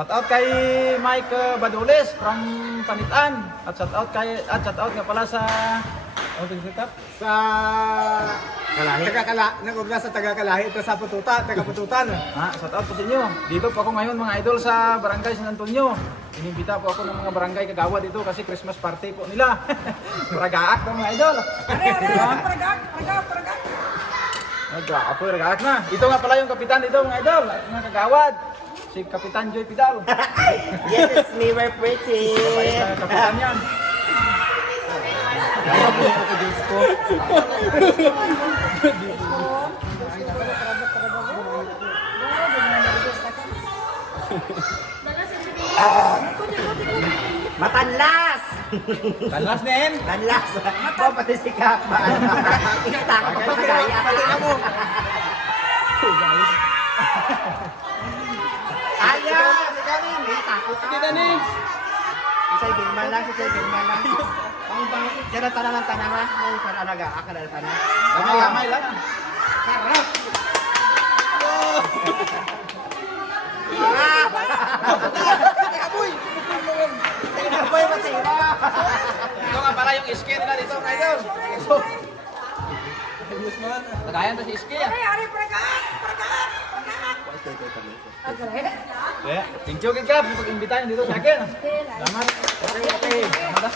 Shout out kay Mike Badules from Panitan. At shout out nga pala sa Sa Taga-Kalahi, ito sa Taga-Pututan. shout out po sa inyo. Dito po ako ngayon mga idol sa Barangay San Antonio. Inimbita po ako ng mga barangay kagawad dito kasi Christmas party po nila. Paragaak po mga idol. Paragaak. Grabe, ragaak na. Ito nga pala yung kapitan dito mga idol. At mga kagawad. Si Kapitan Joy Pidal. Yes, it's me, we're pretty. Sa kapitan yan. Matanlas! Talas na yan. Tanlas! Ikaw pati si Kapa. Kita ka pa pagkaya. mo. Ayaw! Si kami, hindi takot ka. Kita ni. Si Birman lang. Siya na tanang ng tanang ha. Nung sana nag-aakal na tanang. Kamay lang. Sarap! Inaboy masira! Ito nga pala yung iski nila dito mga idol. Tagayan to si iski ah. Ari, paragaak. Thank you kay Kap. Pag-imbitahan dito sa akin. Salamat. Okay. Salamat.